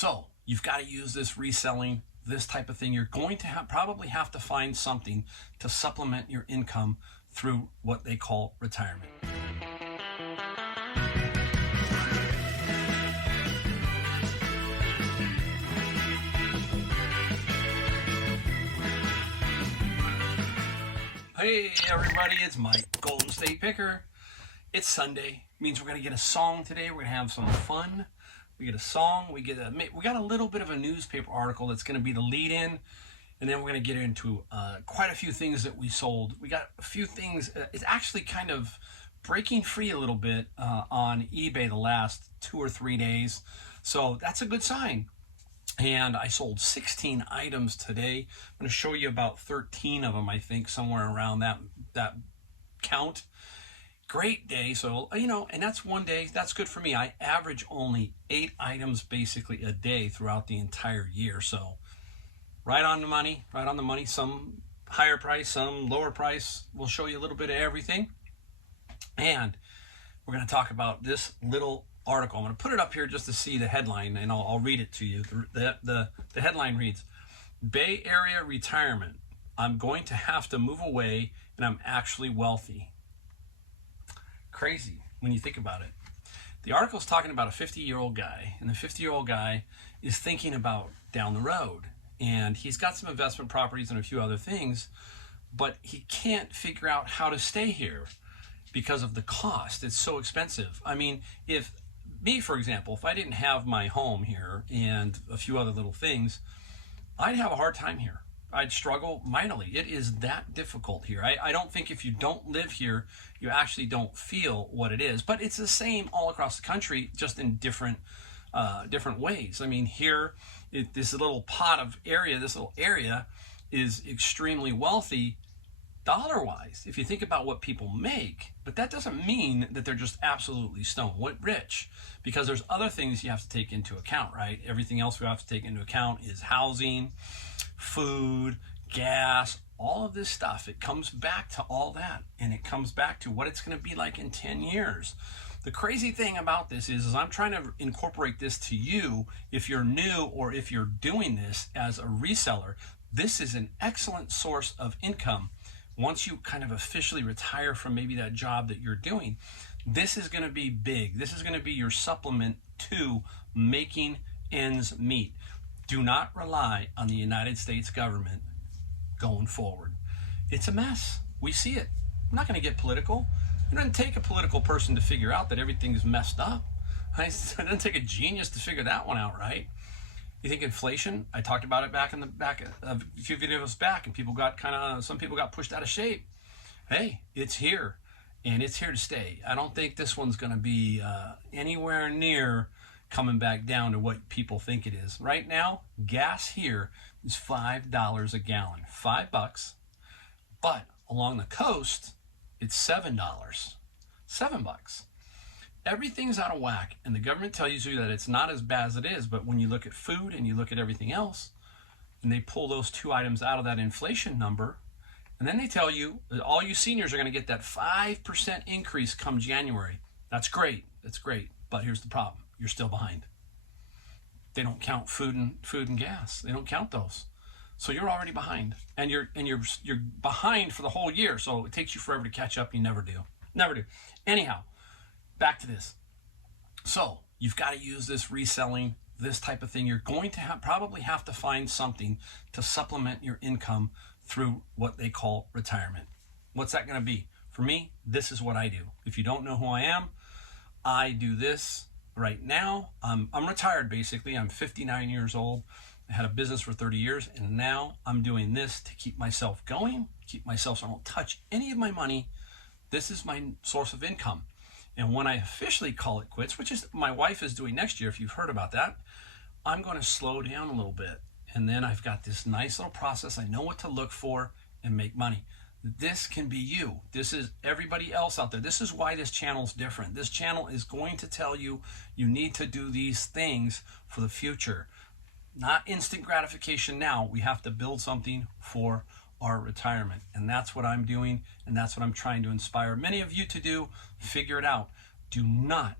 So you've got to use this reselling, this type of thing. You're going to probably have to find something to supplement your income through what they call retirement. Hey everybody, it's Mike, Golden State Picker. It's Sunday, means we're gonna get a song today. We're gonna have some fun. We get a song, we got a little bit of a newspaper article that's gonna be the lead in, and then we're gonna get into quite a few things that we sold. We got a few things, it's actually kind of breaking free a little bit on eBay the last 2 or 3 days. So that's a good sign. And I sold 16 items today. I'm going to show you about 13 of them, I think, somewhere around that count. Great day. So, and that's one day. That's good for me. I average only 8 items basically a day throughout the entire year. So right on the money, right on the money. Some higher price, some lower price. We'll show you a little bit of everything. And we're going to talk about this little article. I'm going to put it up here just to see the headline, and I'll read it to you. The headline reads, Bay Area retirement. I'm going to have to move away, and I'm actually wealthy. Crazy when you think about it. The article is talking about a 50-year-old guy, and the 50-year-old guy is thinking about down the road, and he's got some investment properties and a few other things, but he can't figure out how to stay here because of the cost. It's so expensive. I mean, if me, for example, if I didn't have my home here and a few other little things, I'd have a hard time here. I'd struggle mightily. It is that difficult here. I don't think if you don't live here, you actually don't feel what it is. But it's the same all across the country, just in different ways. I mean, here, this little area is extremely wealthy dollar-wise, if you think about what people make, but that doesn't mean that they're just absolutely stone rich, because there's other things you have to take into account, right? Everything else we have to take into account is housing, food, gas, all of this stuff. It comes back to all that, and it comes back to what it's going to be like in 10 years. The crazy thing about this is I'm trying to incorporate this to you if you're new or if you're doing this as a reseller. This is an excellent source of income. Once you kind of officially retire from maybe that job that you're doing, this is going to be big. This is going to be your supplement to making ends meet. Do not rely on the United States government going forward. It's a mess. We see it. I'm not going to get political. It doesn't take a political person to figure out that everything's messed up. It doesn't take a genius to figure that one out, right? You think inflation? I talked about it back a few videos back, and some people got pushed out of shape. Hey, it's here, and it's here to stay. I don't think this one's going to be anywhere near coming back down to what people think it is. Right now, gas here is $5 a gallon, $5, but along the coast, it's $7, $7. Everything's out of whack, and the government tells you that it's not as bad as it is, but when you look at food and you look at everything else, and they pull those 2 items out of that inflation number, and then they tell you that all you seniors are going to get that 5% increase come January. That's great, but here's the problem. You're still behind. They don't count food and gas. They don't count those. So you're already behind, and you're behind for the whole year, so it takes you forever to catch up. You never do. Anyhow, back to this. So you've got to use this reselling, this type of thing. You're going to probably have to find something to supplement your income through what they call retirement. What's that going to be? For me, this is what I do. If you don't know who I am, I do this right now. I'm retired, basically. I'm 59 years old. I had a business for 30 years, and now I'm doing this to keep myself going, so I don't touch any of my money. This is my source of income. And when I officially call it quits, which is my wife is doing next year, if you've heard about that, I'm going to slow down a little bit. And then I've got this nice little process. I know what to look for and make money. This can be you. This is everybody else out there. This is why this channel is different. This channel is going to tell you you need to do these things for the future. Not instant gratification now. We have to build something for our retirement. And that's what I'm doing, and that's what I'm trying to inspire many of you to do. Figure it out. Do not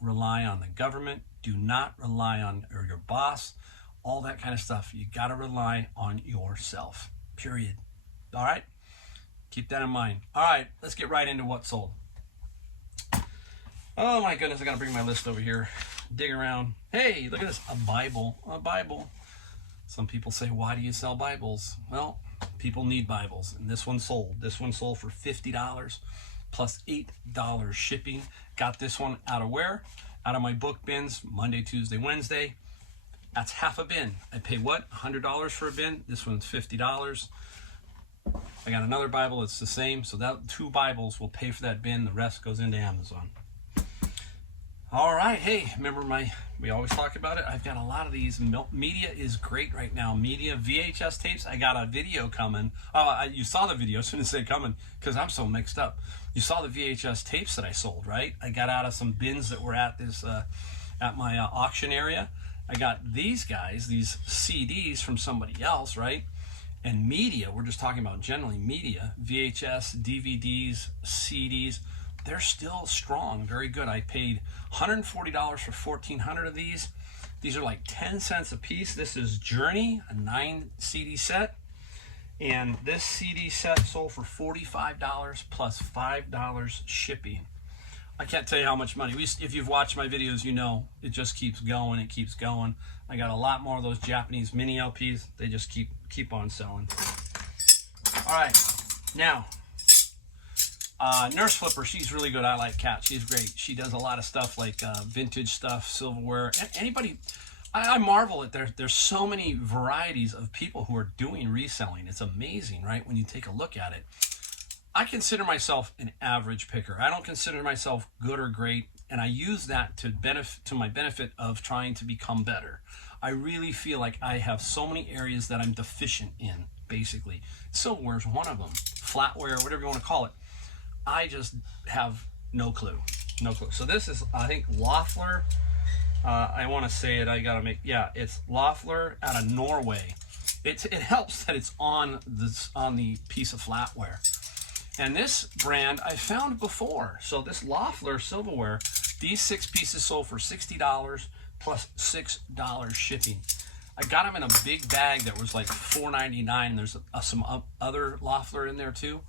rely on the government Do not rely on your boss, all that kind of stuff. You got to rely on yourself, period. All right? Keep that in mind. All right, let's get right into what sold. Oh my goodness, I got to bring my list over here. Dig around. Hey, look at this, a Bible. A Bible. Some people say, why do you sell Bibles? Well, people need Bibles, and this one sold. This one sold for $50 plus $8 shipping. Got this one out of where? Out of my book bins, Monday, Tuesday, Wednesday. That's half a bin. I pay what? $100 for a bin. This one's $50. I got another Bible, it's the same. So that 2 Bibles will pay for that bin. The rest goes into Amazon. All right, hey, remember we always talk about it. I've got a lot of these. Media is great right now. Media, VHS tapes. I got a video coming. You saw the video, so I didn't say coming because I'm so mixed up. You saw the VHS tapes that I sold, right? I got out of some bins that were at this at my auction area. I got these guys, these CDs from somebody else, right? And media, we're just talking about generally media, VHS, DVDs, CDs. They're still strong, very good. I paid $140 for 1,400 of these. These are like 10 cents a piece. This is Journey, a 9 CD set. And this CD set sold for $45 plus $5 shipping. I can't tell you how much money. If you've watched my videos, you know it just keeps going. It keeps going. I got a lot more of those Japanese mini LPs. They just keep on selling. All right, now. Nurse Flipper, she's really good. I like Kat. She's great. She does a lot of stuff like vintage stuff, silverware. Anybody, I marvel at there's so many varieties of people who are doing reselling. It's amazing, right? When you take a look at it. I consider myself an average picker. I don't consider myself good or great, and I use that to my benefit of trying to become better. I really feel like I have so many areas that I'm deficient in, basically. Silverware's one of them. Flatware, whatever you want to call it. I just have no clue. So this is, I think, Loeffler. I want to say it. I got to make, yeah, it's Loeffler out of Norway. It helps that it's on the piece of flatware. And this brand I found before. So this Loeffler silverware, these 6 pieces sold for $60 plus $6 shipping. I got them in a big bag that was like $4.99. There's some other Loeffler in there too.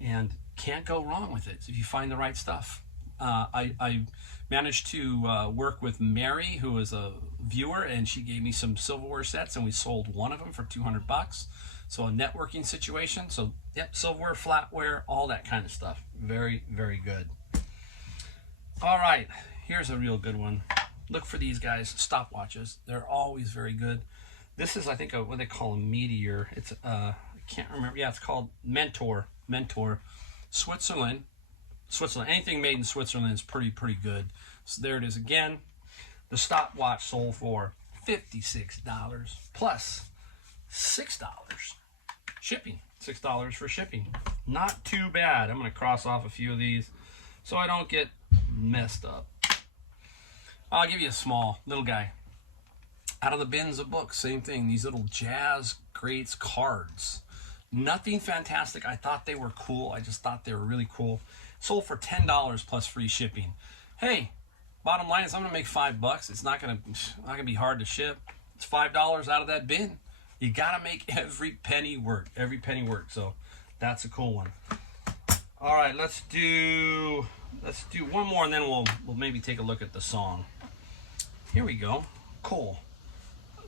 And can't go wrong with it if you find the right stuff. I managed to work with Mary, who is a viewer, and she gave me some silverware sets, and we sold one of them for $200. So a networking situation. So yep, silverware, flatware, all that kind of stuff. Very, very good. All right, here's a real good one. Look for these guys, stopwatches. They're always very good. This is, I think, what they call a Meteor. It's I can't remember. Yeah, it's called Mentor. Switzerland. Anything made in Switzerland is pretty good. So there it is again. The stopwatch sold for $56 plus $6 shipping. $6 for shipping. Not too bad. I'm going to cross off a few of these so I don't get messed up. I'll give you a small little guy. Out of the bins of books, same thing. These little Jazz Greats cards. Nothing fantastic. I thought they were cool. I just thought they were really cool. Sold for $10 plus free shipping. Hey, bottom line is I'm gonna make $5. It's not gonna be hard to ship. It's $5 out of that bin. You gotta make every penny work. Every penny work. So that's a cool one. All right, let's do one more, and then we'll maybe take a look at the song. Here we go. Cool.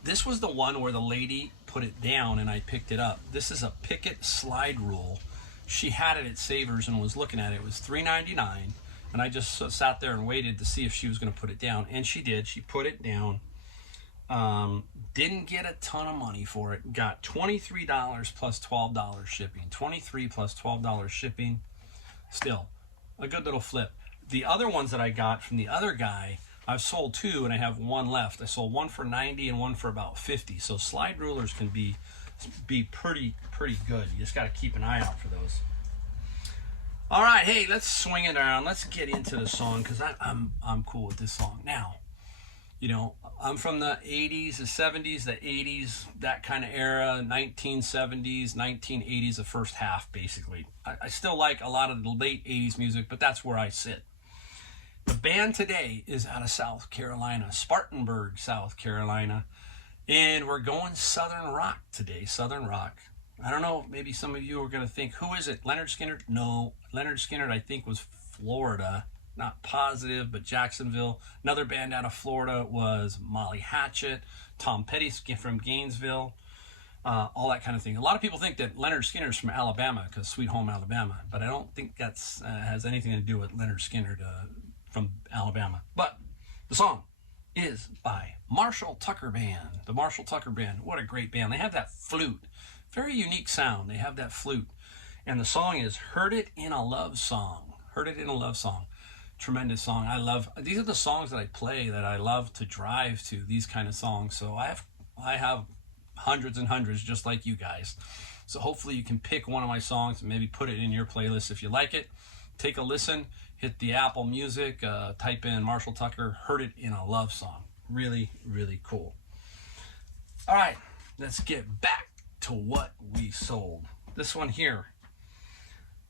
This was the one where the lady put it down and I picked it up. This is a Picket slide rule. She had it at Savers and was looking at it. It was $3.99, and I just sat there and waited to see if she was going to put it down, and she did. She put it down. Didn't get a ton of money for it. Got $23 plus $12 shipping. $23 plus $12 shipping. Still a good little flip. The other ones that I got from the other guy, I've sold 2 and I have 1 left. I sold 1 for $90 and 1 for about $50. So slide rulers can be pretty good. You just got to keep an eye out for those. All right, hey, let's swing it around. Let's get into the song because I'm cool with this song. Now, you know, I'm from the 80s, the 70s, the 80s, that kind of era, 1970s, 1980s, the first half, basically. I still like a lot of the late 80s music, but that's where I sit. The band today is out of South Carolina, Spartanburg, South Carolina. And we're going Southern rock today, Southern rock. I don't know, maybe some of you are going to think, who is it? Leonard Skinner? No, Leonard Skinner, I think, was Florida. Not positive, but Jacksonville. Another band out of Florida was Molly Hatchet, Tom Petty from Gainesville, all that kind of thing. A lot of people think that Leonard Skinner's from Alabama because Sweet Home Alabama, but I don't think that's has anything to do with Leonard Skinner from Alabama. But the song is by Marshall Tucker Band. The Marshall Tucker Band, what a great band. They have that flute, very unique sound. They have that flute. And the song is Heard It in a Love Song. Heard It in a Love Song. Tremendous song. I love, these are the songs that I play that I love to drive to, these kind of songs. So I have hundreds and hundreds just like you guys. So hopefully you can pick one of my songs and maybe put it in your playlist if you like it. Take a listen. Hit the Apple Music, type in Marshall Tucker, Heard It in a Love Song. Really, really cool. All right, let's get back to what we sold. This one here.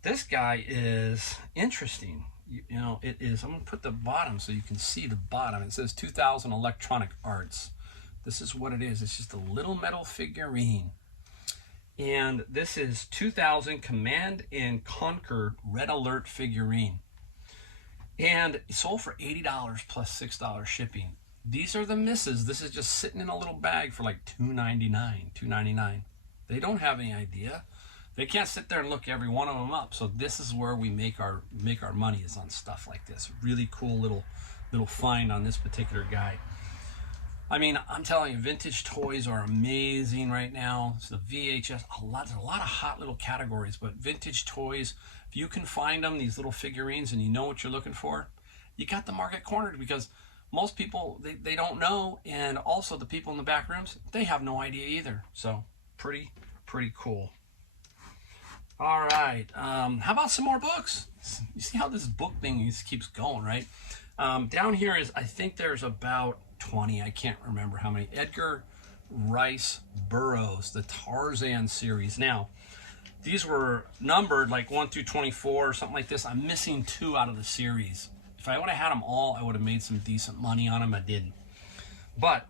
This guy is interesting. You know, it is. I'm going to put the bottom so you can see the bottom. It says 2000 Electronic Arts. This is what it is. It's just a little metal figurine. And this is 2000 Command and Conquer Red Alert figurine. And it sold for $80 plus $6 shipping. These are the misses. This is just sitting in a little bag for like $2.99. They don't have any idea. They can't sit there and look every one of them up. So this is where we make our money, is on stuff like this. Really cool little find on this particular guy. I mean, I'm telling you, vintage toys are amazing right now. It's the VHS, there's a lot of hot little categories, but vintage toys, if you can find them, these little figurines, and you know what you're looking for, you got the market cornered, because most people, they don't know, and also the people in the back rooms, they have no idea either. So pretty cool. All right, how about some more books? You see how this book thing just keeps going, right? Down here is, I think there's about 20, I can't remember how many. Edgar Rice Burroughs, the Tarzan series. Now, these were numbered like 1 through 24 or something like this. I'm missing 2 out of the series. If I would have had them all, I would have made some decent money on them. I didn't. But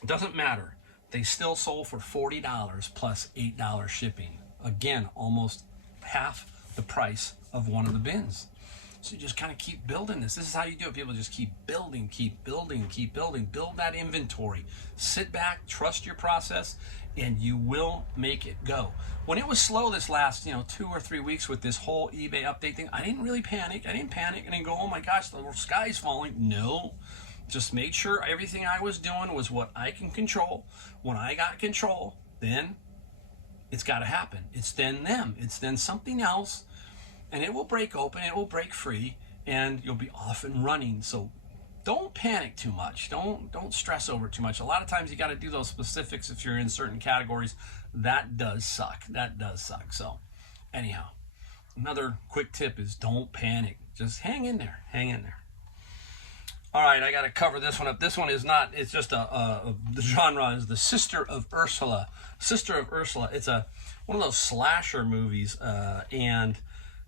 it doesn't matter. They still sold for $40 plus $8 shipping. Again, almost half the price of one of the bins. So you just kind of keep building this. This is how you do it. People just keep building, build that inventory. Sit back, trust your process, and you will make it go. When it was slow this last, 2 or 3 weeks with this whole eBay update thing, I didn't really panic. I didn't go, oh my gosh, the sky's falling. No, just made sure everything I was doing was what I can control. When I got control, then it's got to happen. It's then them. It's then something else. And it will break open, it will break free, and you'll be off and running. So don't panic too much. Don't stress over it too much. A lot of times you got to do those specifics if you're in certain categories. That does suck. So anyhow, another quick tip is don't panic. Just hang in there. All right, I got to cover this one up. This one is not, it's just the genre is the Sister of Ursula. Sister of Ursula. It's one of those slasher movies, and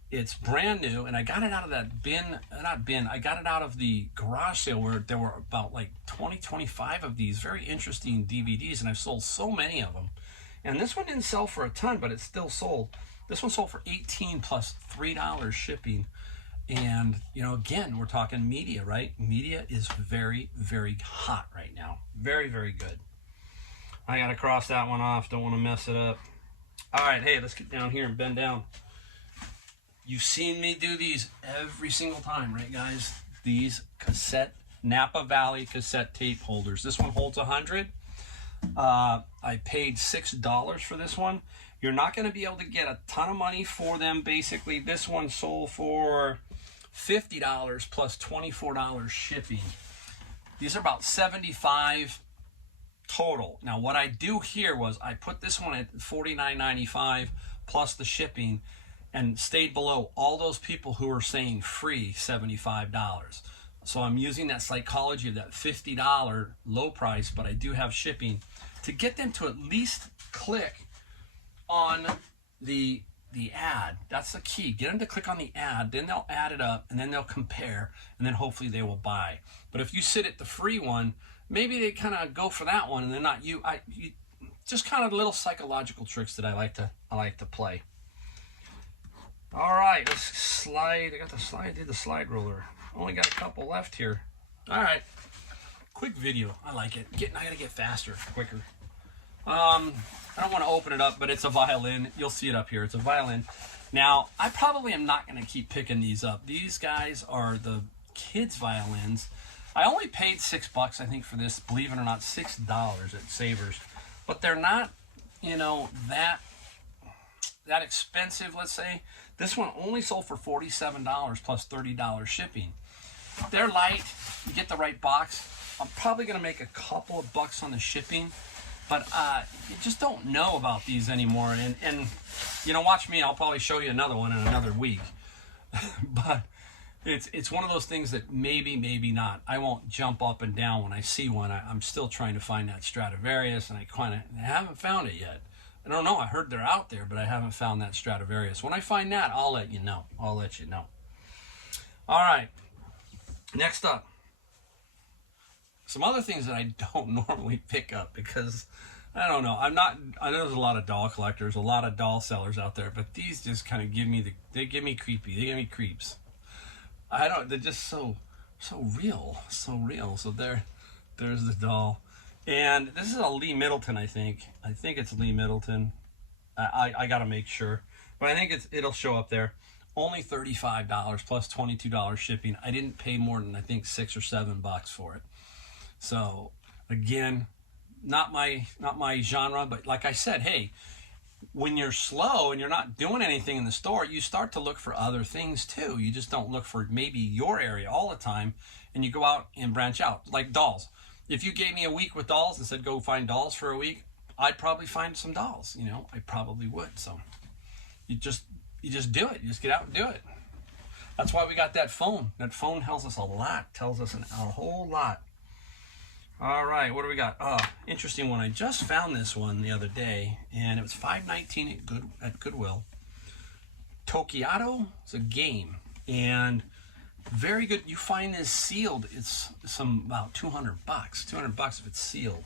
it's brand new, and I got it out of that I got it out of the garage sale where there were about like 25 of these very interesting DVDs, and I've sold so many of them. And this one didn't sell for a ton, but it still sold. This one sold for $18 plus $3 shipping. And, again, we're talking media, right? Media is very, very hot right now. Very, very good. I got to cross that one off. Don't want to mess it up. All right, hey, let's get down here and bend down. You've seen me do these every single time, right, guys? These Napa Valley cassette tape holders. This one holds 100. I paid $6 for this one. You're not going to be able to get a ton of money for them. Basically, this one sold for $50 plus $24 shipping. These are about $75 total. Now, what I do here was I put this one at $49.95 plus the shipping, and stayed below all those people who are saying free $75. So I'm using that psychology of that $50 low price, but I do have shipping to get them to at least click on the the ad. That's the key. Get them to click on the ad, then they'll add it up, and then they'll compare, and then hopefully they will buy. But if you sit at the free one, maybe they kind of go for that one, and they're not you. Just kind of little psychological tricks that I like to play. All right, let's slide. I did the slide roller. Only got a couple left here. All right, quick video. I like it. I gotta get faster, quicker. I don't want to open it up, but it's a violin. You'll see it up here. It's a violin. Now, I probably am not going to keep picking these up. These guys are the kids' violins. I only paid $6, I think, for this. Believe it or not, $6 at Savers. But they're not, that expensive, let's say. This one only sold for $47 plus $30 shipping. They're light. You get the right box. I'm probably going to make a couple of bucks on the shipping. But you just don't know about these anymore. And watch me. I'll probably show you another one in another week. But it's one of those things that maybe not. I won't jump up and down when I see one. I'm still trying to find that Stradivarius, and I haven't found it yet. I don't know. I heard they're out there, but I haven't found that Stradivarius. When I find that, I'll let you know. All right. Next up. Some other things that I don't normally pick up because, I don't know. I know there's a lot of doll collectors, a lot of doll sellers out there, but these just kind of give me creepy. They give me creeps. They're just so real. So there's the doll. And this is a Lee Middleton, I think. I think it's Lee Middleton. I got to make sure. But I think it'll show up there. Only $35 plus $22 shipping. I didn't pay more than, I think, $6 or $7 for it. So, again, not my genre. But like I said, hey, when you're slow and you're not doing anything in the store, you start to look for other things too. You just don't look for maybe your area all the time, and you go out and branch out. Like dolls. If you gave me a week with dolls and said go find dolls for a week, I'd probably find some dolls. I probably would. So you just do it. You just get out and do it. That's why we got that phone. That phone tells us a lot. Tells us a whole lot. All right, what do we got? Interesting one. I just found this one the other day, and it was $5.19 at Goodwill. Tokiato. It's a game, and very good. You find this sealed. It's about $200. $200 if it's sealed.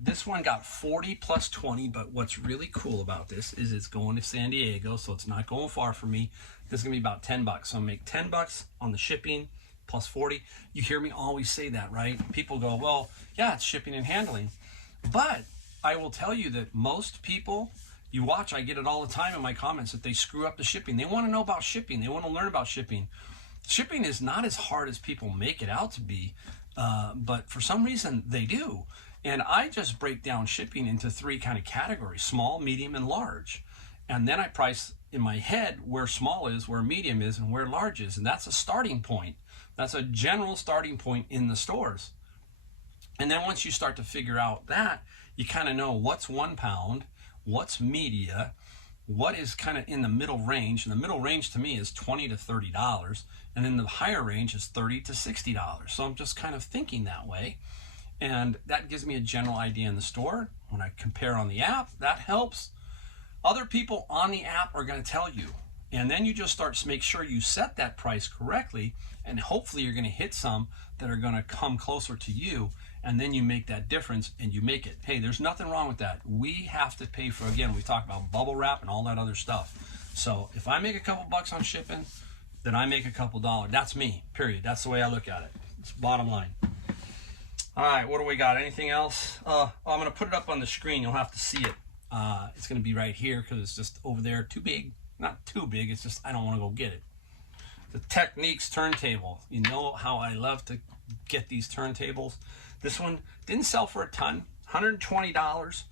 This one got 40 plus 20, but what's really cool about this is it's going to San Diego, so it's not going far for me. This is gonna be about $10. So I'll make $10 on the shipping. Plus 40. You hear me always say that, right? People go, well, yeah, it's shipping and handling. But I will tell you that most people, you watch, I get it all the time in my comments, that they screw up the shipping. They want to know about shipping. They want to learn about shipping. Shipping is not as hard as people make it out to be, but for some reason they do. And I just break down shipping into 3 kind of categories: small, medium, and large. And then I price in my head where small is, where medium is, and where large is. And that's a starting point. That's a general starting point in the stores. And then once you start to figure out that, you kind of know what's 1 pound, what's media, what is kind of in the middle range. And the middle range to me is $20 to $30. And then the higher range is $30 to $60. So I'm just kind of thinking that way. And that gives me a general idea in the store. When I compare on the app, that helps. Other people on the app are going to tell you. And then you just start to make sure you set that price correctly, and hopefully you're going to hit some that are going to come closer to you, and then you make that difference and you make it. Hey, there's nothing wrong with that. We have to pay for, again, we talked about bubble wrap and all that other stuff. So if I make a couple bucks on shipping, then I make a couple dollars. That's me, period. That's the way I look at it. It's bottom line. All right, what do we got? Anything else? I'm going to put it up on the screen. You'll have to see it. It's going to be right here because it's just over there, too big. Not too big, it's just I don't want to go get it. The Techniques turntable. You know how I love to get these turntables. This one didn't sell for a ton. $120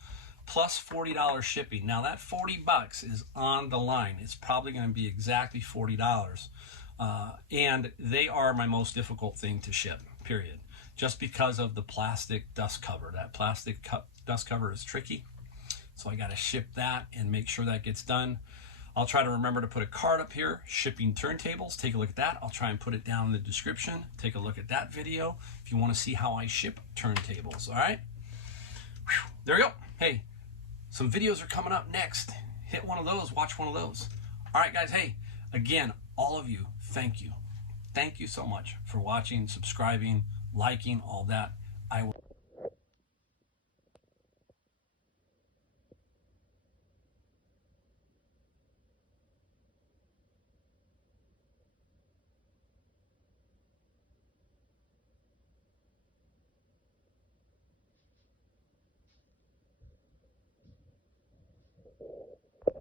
plus $40 shipping. Now that $40 is on the line. It's probably going to be exactly $40. And they are my most difficult thing to ship, period. Just because of the plastic dust cover. That plastic dust cover is tricky. So I got to ship that and make sure that gets done. I'll try to remember to put a card up here, shipping turntables. Take a look at that. I'll try and put it down in the description. Take a look at that video if you want to see how I ship turntables, all right? Whew, there we go. Hey, some videos are coming up next, hit one of those, watch one of those. All right, guys. Hey, again, all of you, thank you. Thank you so much for watching, subscribing, liking, all that.